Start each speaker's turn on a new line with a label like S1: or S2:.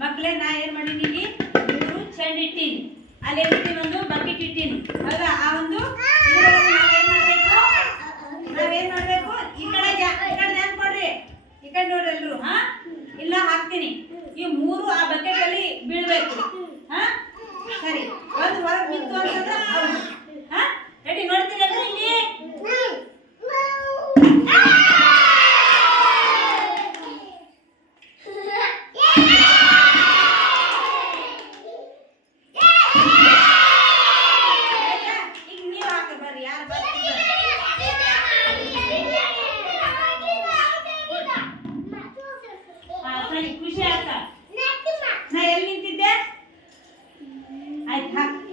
S1: ಮಕ್ಕಳೇ ನಾ ಏನು ಮಾಡಿದ್ದೀನಿ ಮೂರು ಚೆಂಡ್ ಇಟ್ಟೀನಿ. ಅಲ್ಲಿ ಏನಿದ್ದೀನಿ ಒಂದು ಬಕೆಟ್ ಇಟ್ಟೀನಿ. ಹೌದಾ ಆ ಒಂದು ಏನು ನಾವೇನ್ ಮಾಡ್ಬೇಕು? ಈ ಕಡೆ ಈ ಕಡೆ ಧ್ಯಾನ ಕೊಡ್ರಿ. ಈ ಕಡೆ ನೋಡ್ರಿ ಎಲ್ರು, ಹಾ? ಇಲ್ಲ ಹಾಕ್ತೀನಿ. ಈ ಮೂರು ಆ ಬಕೆಟ್ ಅಲ್ಲಿ ಬೀಳ್ಬೇಕು. ಹಾ? ಸರಿ. ಒಂದು ಹೊರಗೆ ಬಿತ್ತು ಅಂತಂದ್ರೆ ನನಗೆ ಖುಷಿ ಆಯ್ತಾ ನಾ ಎಲ್ಲಿ ನಿಂತಿದ್ದೆ ಆಯ್ತು ಹಾಕಿ